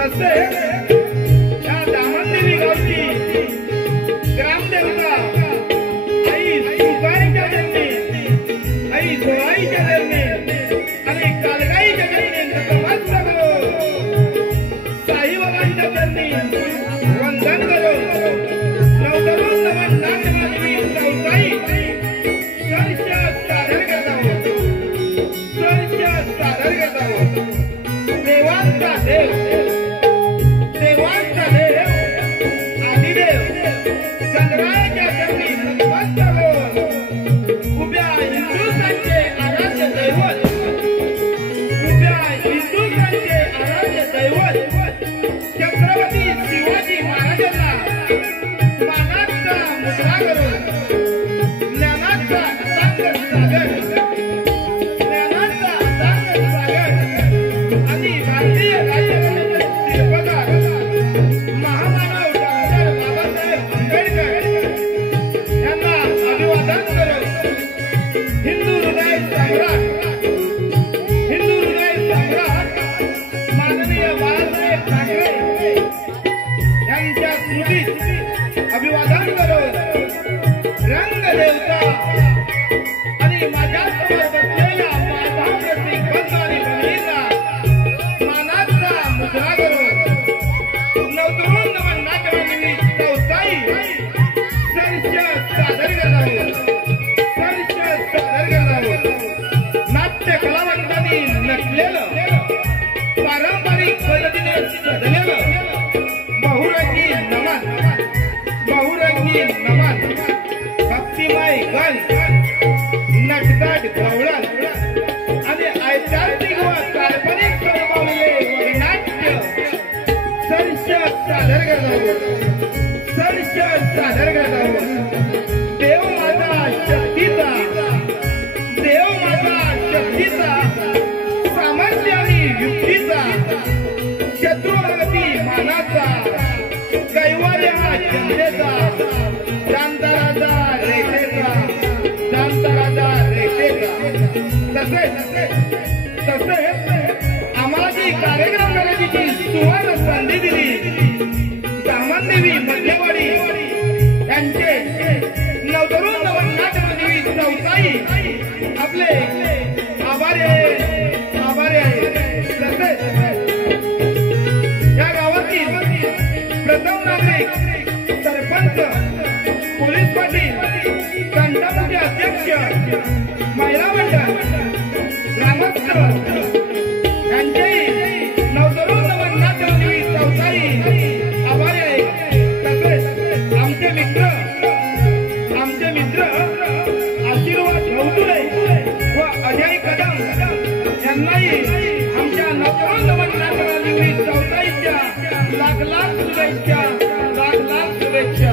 तसे या दामनदेवी गावची ग्रामदेवता आई सुगाईच्या जन्मी, आई सोळाईच्या जन्मी आणि कालगाईच्या जन्मी नतमस्तक साईबाबांच्या जन्मी वंदन करो. नवतरुण नमन नाट्यमाधवी चौथाई सरस सादर करता हो, सरस सादर करता हो. देवांचा देव, देवांचा देव आदिदेव चंद्राच्या जन्मी नतमस्तक उभ्या हिंदुस्थानचे आराध्य दैवत, उभ्या हिंदुस्थानचे आराध्य दैवत छत्रपती शिवाजी महाराजांना मानाचा मुद्रा करून ज्ञानाचा अथांग सागर, ज्ञानाचा अथांग सागर आणि भारतीय राज्यघटनेचे शिल्पकार महामानव डॉक्टर बाबासाहेब आंबेडकर यांना अभिवादन करून हिंदू हृदय सम्राट, हिंदू हृदय सम्राट माननीय बाळासाहेब ठाकरे यांच्या स्मृतीत अभिवादन करून रंगदेवता आणि माझ्या समोर बसलेल्या माझा प्रतीक बंधू आणि बहिणींना मानाचा मुद्रा करून नवतरुण नमन नाट्यमाधवी चौथाई सरस सादर करत आहोत, सरस सादर करत आहोत. नाट्य कलावंतांनी नटलेलं, पारंपरिक पद्धतीने सजलेलं बहुरंगी नमन, बहुरंगी नमन, भक्तिमय गण, नटखट गवळण आणि ऐतिहासिक व काल्पनिक स्वरूपावलेले नाट्य सरस सादर करत आहोत, सरस सादर करत आहोत. देव माझा शक्तीचा, देव माझा शक्तीचा, सामर्थ्य आणि युक्तीचा, शत्रुभक्ती मानाचा, कैवारी हा जनतेचा, शांतराजा रेषेचा, शांतराजा रेषेचा. तसे आम्हाला जी कार्यक्रम करायची जी सुवर्ण संधी दिली दामनदेवी मध्यवाडी यांचे नवतरुण नमन नाट्यमाधवी चौथाई आपले आभारी आहे, आभारी आहे. या गावातील प्रथम नागरिक, सरपंच, पोलीस पाटील, संघाचे अध्यक्ष, महिला मंडळ, ग्रामस्थ यांचेही नवतरुण नमन नाट्यमाधवी चौथाई आभारी आहे. तसेच आमचे मित्र आशीर्वाद गवतुळे व अजय कदम यांनाही आमच्या नवतरुण नमन नाट्यमाधवी चौथाईच्या लाख लाख शुभेच्छा, लाख लाख शुभेच्छा.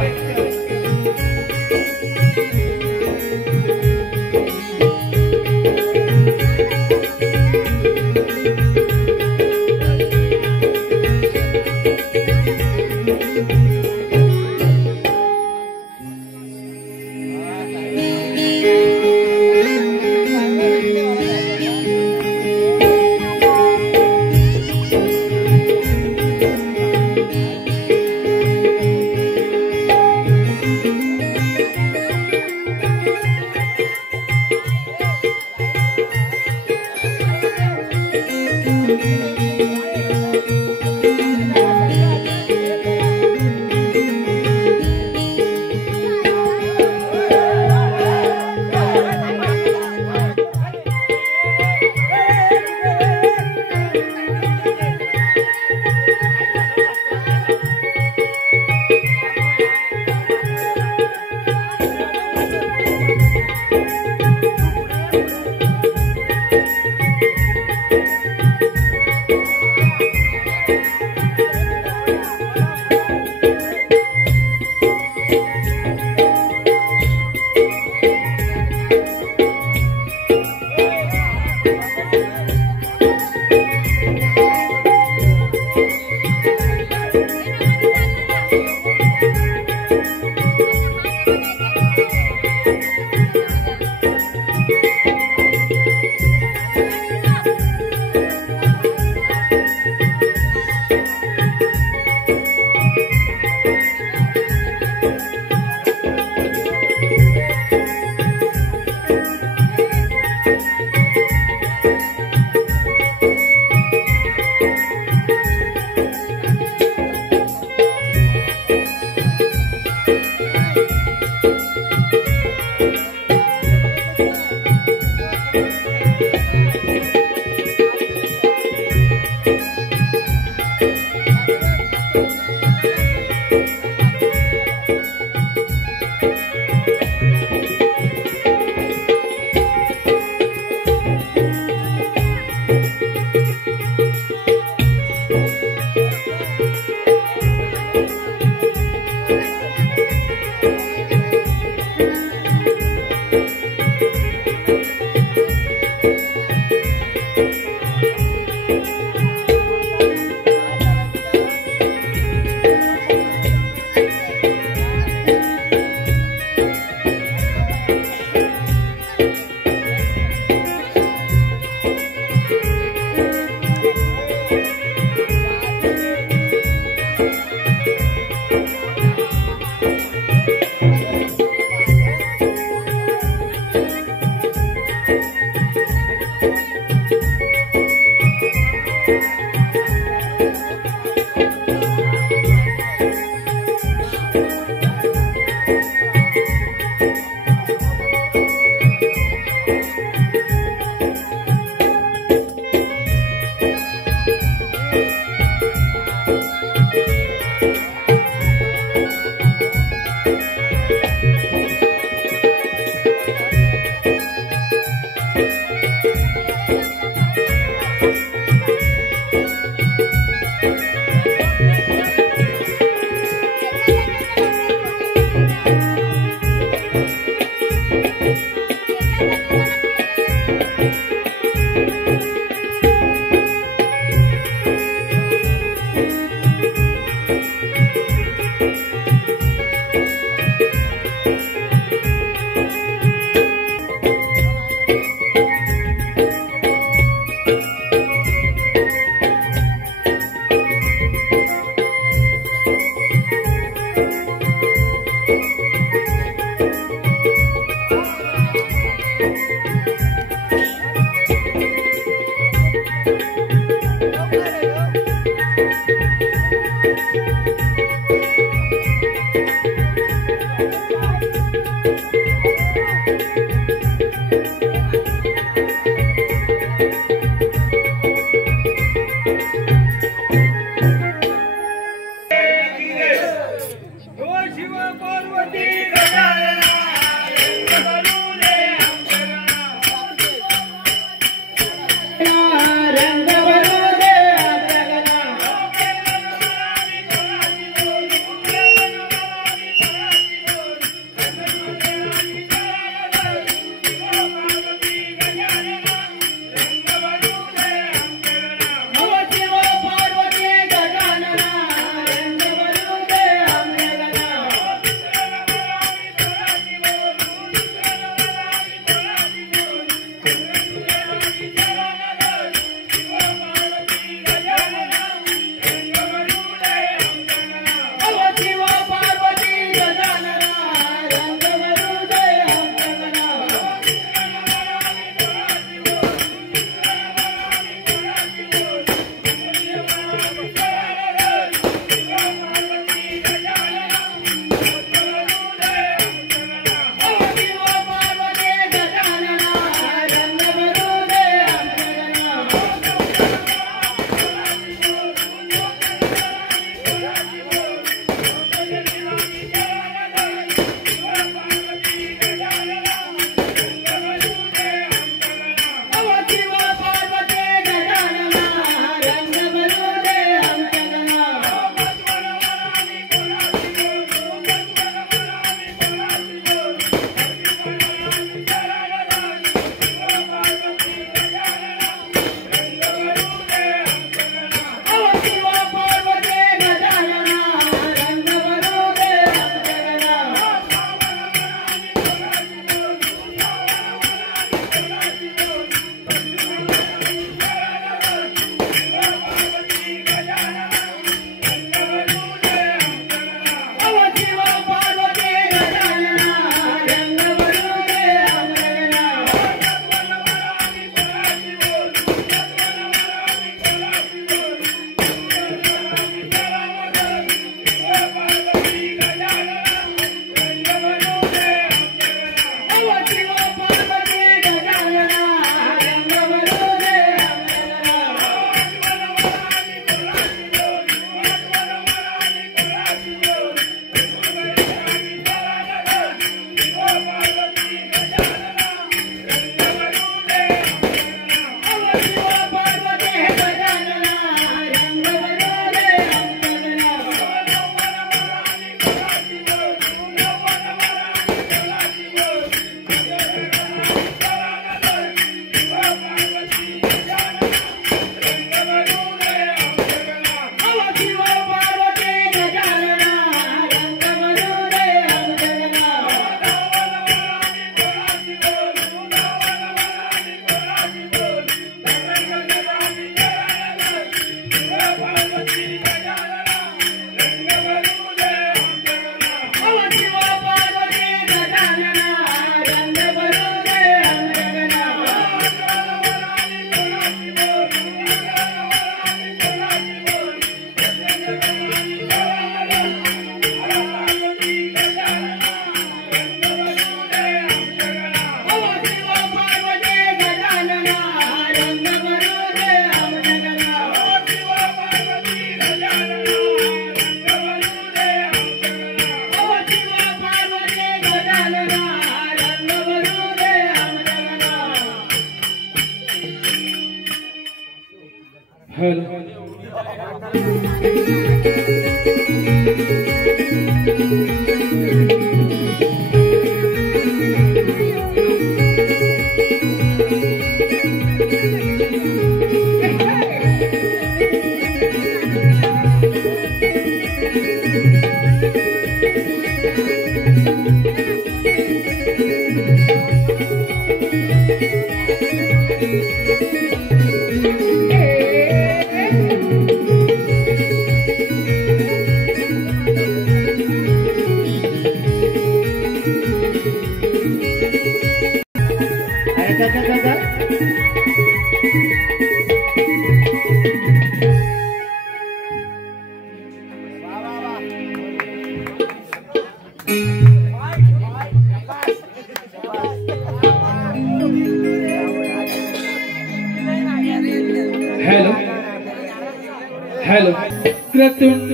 क्रतुंड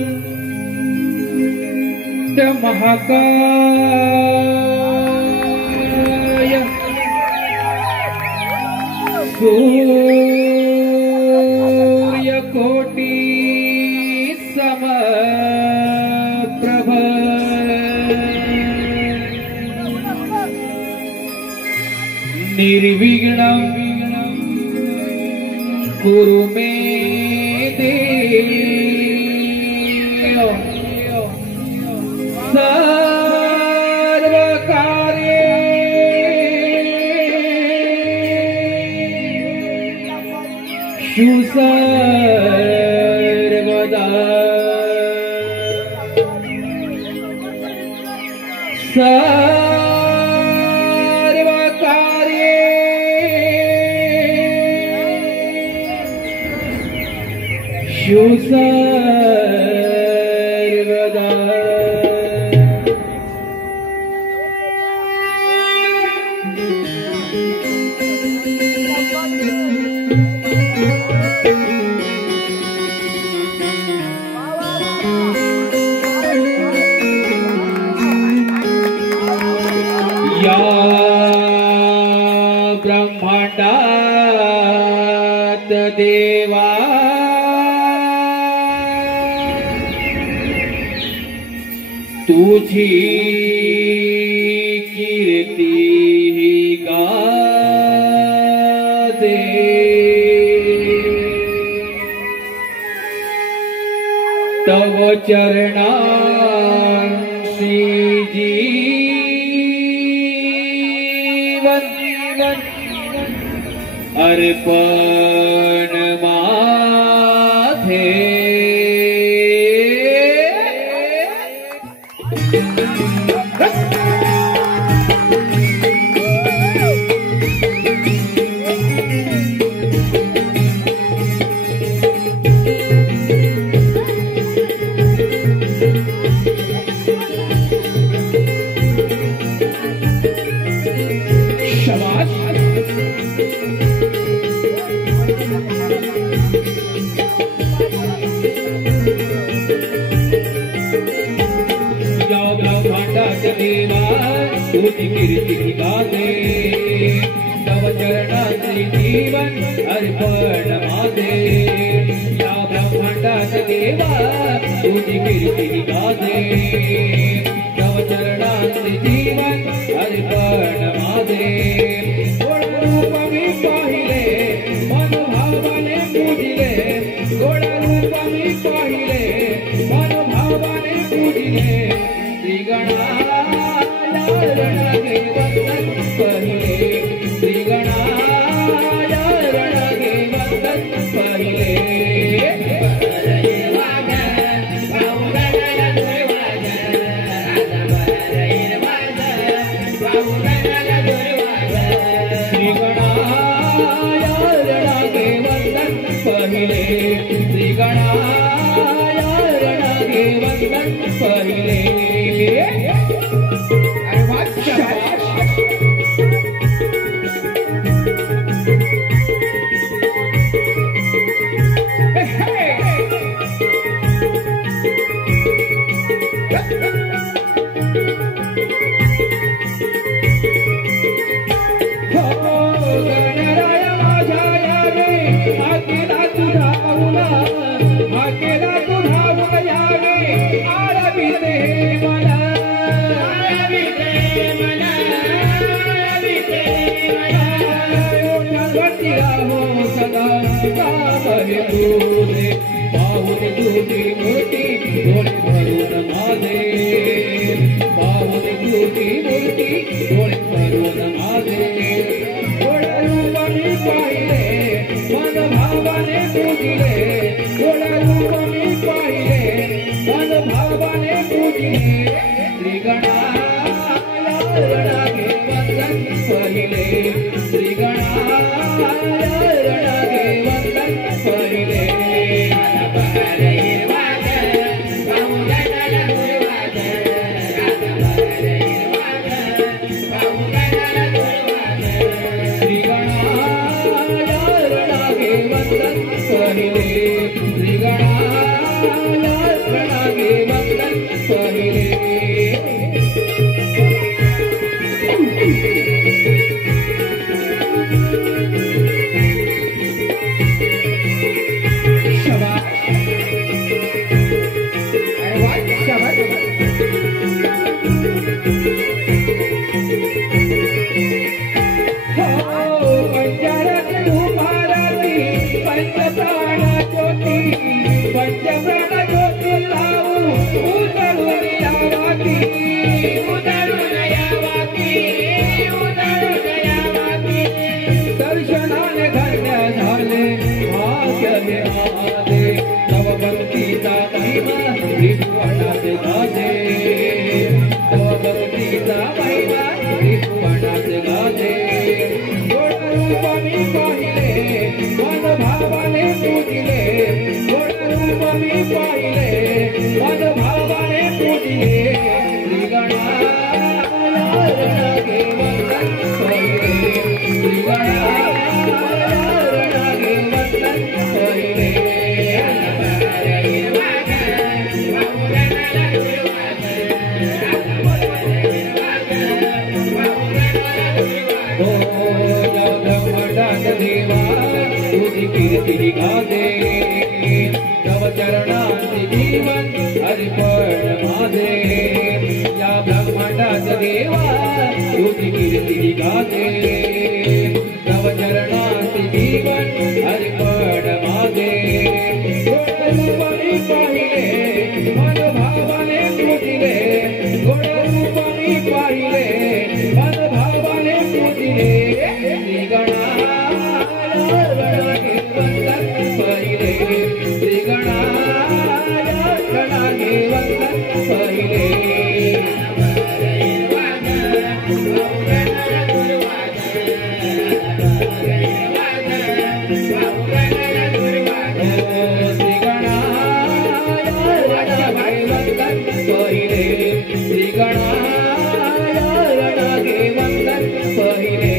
महाकाय सूर्यकोटि समप्रभ निर्विघ्नं कुरु मे देव सर्वकार्येषु सर्वदा सर्वकार्येषु सर्वदा या ब्रह्मांडात देवा तुझी कीर्ती गाते तव चरणांसी जीवन अर्पण माथे तुझी कीर्ति गाते तव चरणांसी जीवन अर्पण माते या ब्रह्मांडात देवा तुझी कीर्ति गाते तव चरणांसी जीवन अर्पण माते गोड रूप मी पाहिले मनोभावाने पूजिले गोड रूप मी पाहिले मनोभावाने पूजिले श्री रणगे वंदन पहिले श्री रणगे वंदन पहिले श्री रणगे वंदन पहिले श्री रणगे वंदन पहिले श्री रणागे वंदन पहिले दर्शनाने धन्य झाले भाग्य मिळाले तव भक्तीचा महिमा त्रिभुवनात गाजे तव भक्तीचा महिमा त्रिभुवनात गाजे गोड रूप मी पाहिले मन भावाने पूजिले गोड रूप मी पाहिले मन भावाने पूजिले रणागे वंदन पहिले रणागे वंदन पहिले देवा तुझी कीर्ती गाते तव चरणांचे जीवन अर्पण माझे या ब्रह्मांडात देवा तुझी कीर्ती गाते तव चरणांचे जीवन अर्पण माझे गोड रूप मी पाहिले मन भावाने पूजिले गोड रूप मी पाहिले मन भावाने पूजिले श्री रणागे वंदन पहिले श्री रणागे वंदन पहिले श्री रणागे वंदन पहिले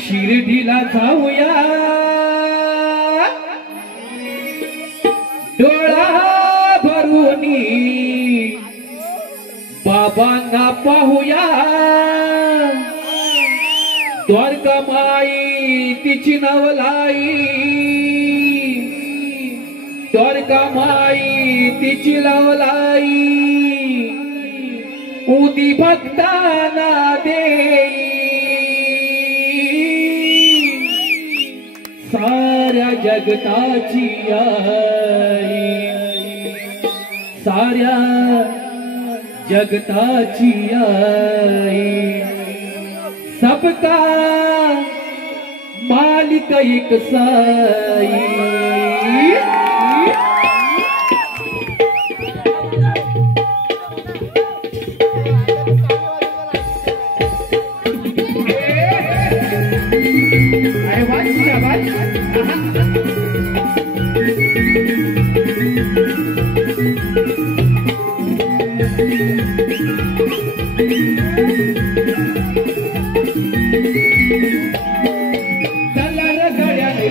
शिर्डीला जाऊया डोळा भरूनी बाबांना पाहूया द्वारकामाई तिची नवलाई द्वारकामाई तिची नवलाई उदी भक्ताना देई साऱ्या जगताची आई साऱ्या जगताची आई सबका मालिक एक साई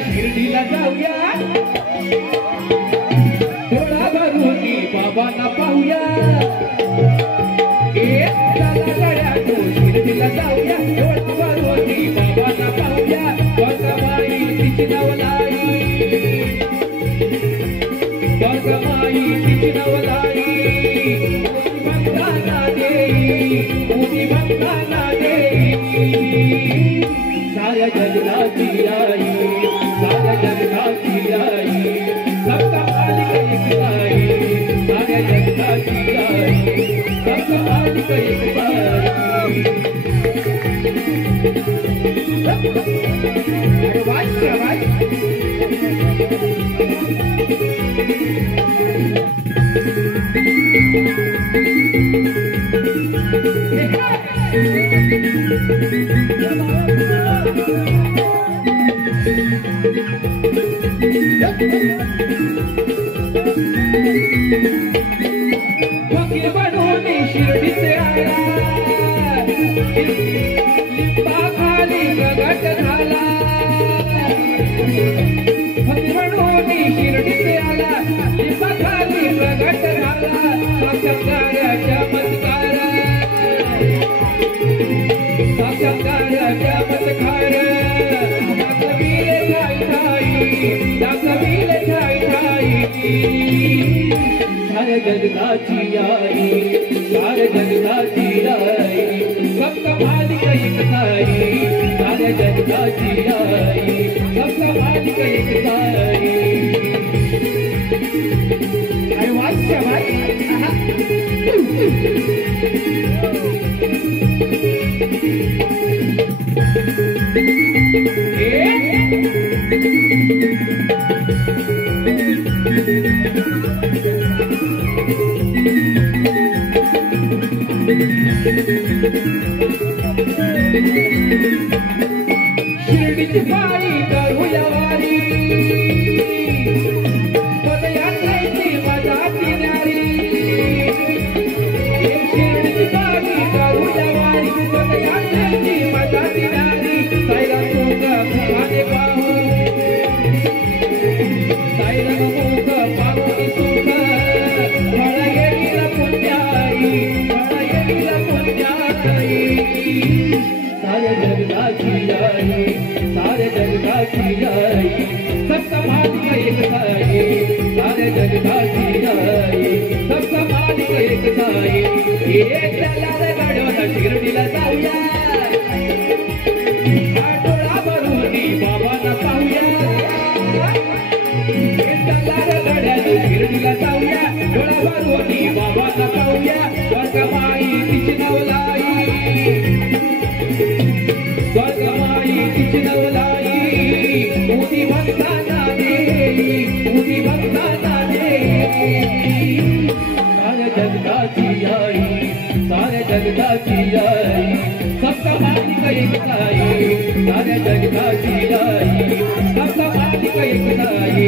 शिर्डीला जाऊया डोळा भरूनी बाबांना पाहूया शिर्डीला जाऊया डोळा भरूनी बाबांना पाहूया द्वारकामाई तिची नवलाई द्वारकामाई तिची नवलाई भक्तांना देई उभी भक्तांना देई साऱ्या जगताची आई साऱ्या जगताची आई सबका मालिक एक आई साऱ्या जगताची आई सबका मालिक एक आई फकीर बनून शिर्डीचे आला लिंबाखाली प्रगट झाला फकीर बनून शिर्डीचे आला लिंबाखाली प्रगट झाला साक्षात्कार चमत्कार दाखविले ठाई ठाई सारे जगताची आई सारे जगताची आई सब मालिक एक साई सारे जगताची आई सब मालिक एक साई अरे वाचा भाई शिर्डीची पारी करूया वारी पदयात्रेची मजा किनारी शिर्डीची पारी करूया वारी पदयात्रेची मजा किनारी साईला मुख मुखाने पाहू साईला मुख पाहून सुख मला येईल पुण्याई मला येईल पुण्याई सारे जगताची आई सारे जगताची आई सबका मालिक एक साई सारे जगताची आई सबका मालिक एक साई एक दलाल गाडवला शिर्डीला जाऊया डोळा भरून बाबांना पाहूया एक दलाल गाडवला शिर्डीला जाऊया डोळा भरून बाबांना पाहूया वर्गमाई तिची नवलाई वर्गमाई तिची नवलाई उदी भक्ताना देई उदी भक्ताना देई सारे जगताची आई सारे जगताची आई सबका मालिक एक साई सारे जगताची आई सबका मालिक एक साई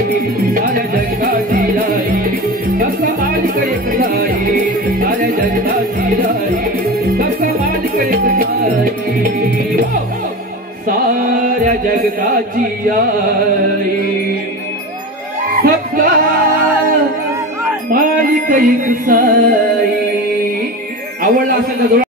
सारे जगताची आई सबका मालिक एक साई सारे जगताची आई सबका मालिक एक साई साऱ्या जगताची आई सबका मालिक एक साई आवडला असेल